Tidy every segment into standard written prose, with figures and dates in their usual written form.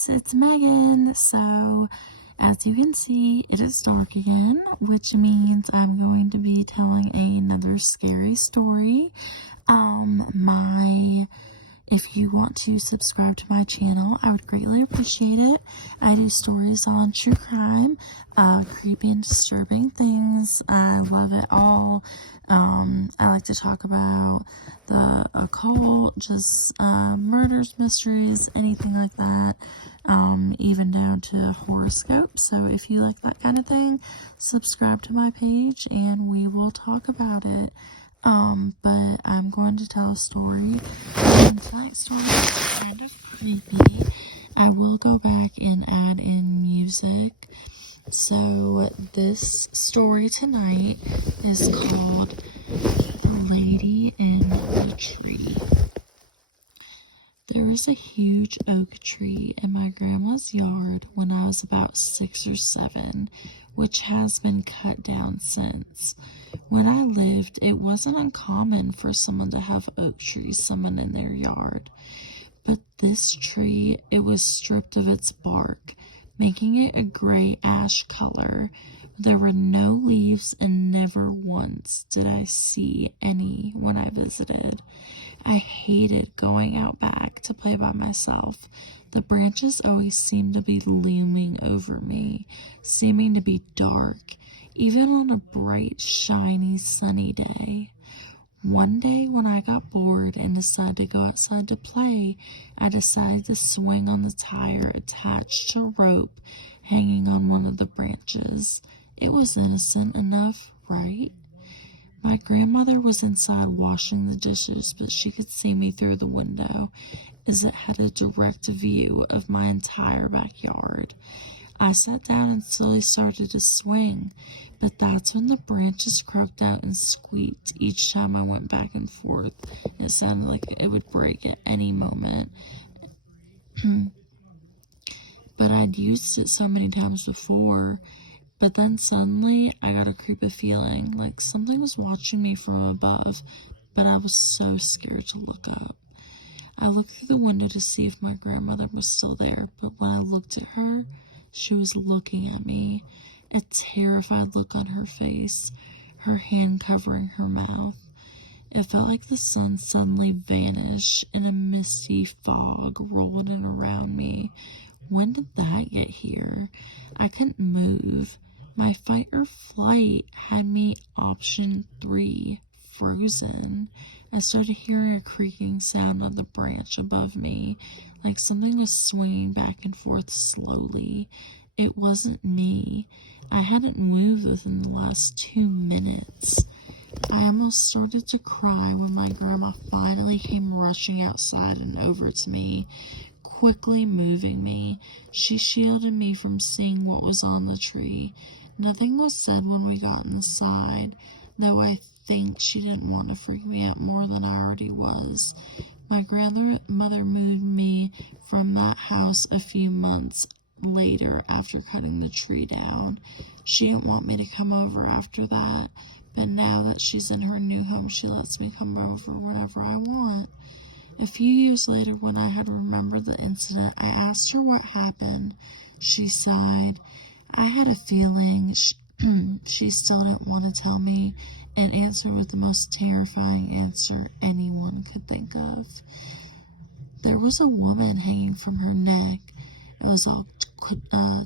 guys, it's Megan. So, as you can see, it is dark again, which means I'm going to be telling another scary story. If you want to subscribe to my channel, I would greatly appreciate it. I do stories on true crime, creepy and disturbing things. I love it all. I like to talk about the occult, just murders, mysteries, anything like that, even down to horoscopes. So if you like that kind of thing, subscribe to my page and we will talk about it. But I'm going to tell a story. Tonight's story is kind of creepy. I will go back and add in music. So this story tonight is called The Lady in the Tree. There was a huge oak tree in my grandma's yard when I was about 6 or 7, which has been cut down since. When I lived, it wasn't uncommon for someone to have oak trees summoned in their yard. But this tree, it was stripped of its bark, making it a gray ash color. There were no leaves and never once did I see any when I visited. I hated going out back to play by myself. The branches always seemed to be looming over me, seeming to be dark, even on a bright, shiny, sunny day. One day when I got bored and decided to go outside to play, I decided to swing on the tire attached to a rope hanging on one of the branches. It was innocent enough, right? My grandmother was inside washing the dishes, but she could see me through the window, as it had a direct view of my entire backyard. I sat down and slowly started to swing, but that's when the branches croaked out and squeaked each time I went back and forth. It sounded like it would break at any moment. But I'd used it so many times before. But then suddenly, I got a creepy feeling, like something was watching me from above, but I was so scared to look up. I looked through the window to see if my grandmother was still there, but when I looked at her, she was looking at me, a terrified look on her face, her hand covering her mouth. It felt like the sun suddenly vanished and a misty fog rolled in around me. When did that get here? I couldn't move. My fight or flight had me option 3, frozen. I started hearing a creaking sound on the branch above me, like something was swinging back and forth slowly. It wasn't me. I hadn't moved within the last 2 minutes. I almost started to cry when my grandma finally came rushing outside and over to me, quickly moving me. She shielded me from seeing what was on the tree. Nothing was said when we got inside, though I think she didn't want to freak me out more than I already was. My grandmother moved me from that house a few months later after cutting the tree down. She didn't want me to come over after that, but now that she's in her new home, she lets me come over whenever I want. A few years later, when I had remembered the incident, I asked her what happened. She sighed. I had a feeling she still didn't want to tell me, and answered with the most terrifying answer anyone could think of. There was a woman hanging from her neck. It was all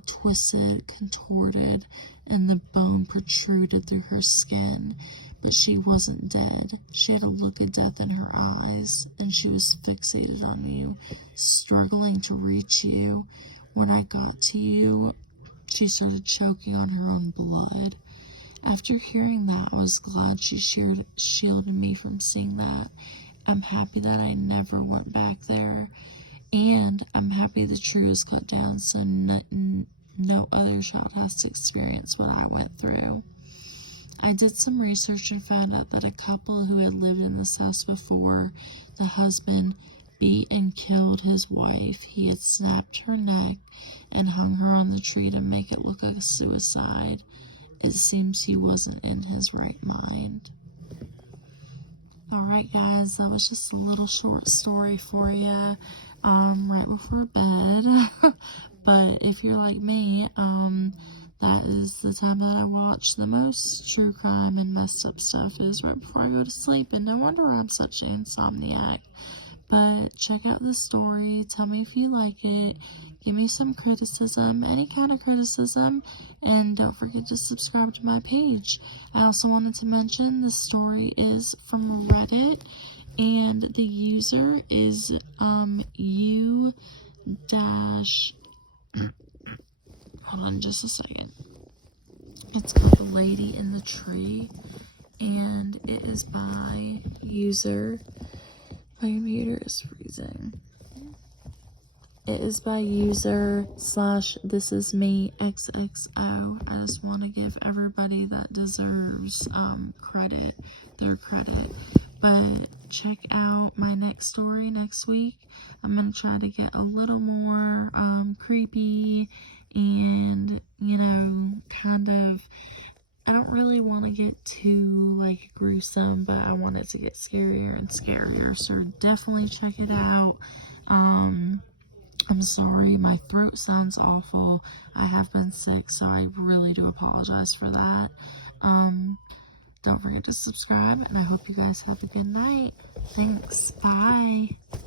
twisted, contorted, and the bone protruded through her skin. But she wasn't dead. She had a look of death in her eyes, and she was fixated on you, struggling to reach you. When I got to you, she started choking on her own blood. After hearing that, I was glad she shielded me from seeing that. I'm happy that I never went back there, and I'm happy the tree was cut down so no other child has to experience what I went through. I did some research and found out that a couple who had lived in this house before, the husband beat and killed his wife. He had snapped her neck and hung her on the tree to make it look like a suicide. It seems he wasn't in his right mind. Alright guys, that was just a little short story for you. right before bed. But if you're like me, that is the time that I watch the most true crime and messed up stuff, is right before I go to sleep, and no wonder I'm such an insomniac. But check out the story, tell me if you like it, give me some criticism, any kind of criticism, and don't forget to subscribe to my page. I also wanted to mention the story is from Reddit, and the user is u dash hold on just a second. It's called The Lady in the Tree, and it is by user, my computer is freezing. It is by user / thisismexo. I just want to give everybody that deserves credit their credit. But check out my next story next week. I'm going to try to get a little more creepy and, kind of, I don't really want to get too, gruesome, but I want it to get scarier and scarier. So definitely check it out. I'm sorry, my throat sounds awful. I have been sick, so I really do apologize for that. Don't forget to subscribe, and I hope you guys have a good night. Thanks. Bye.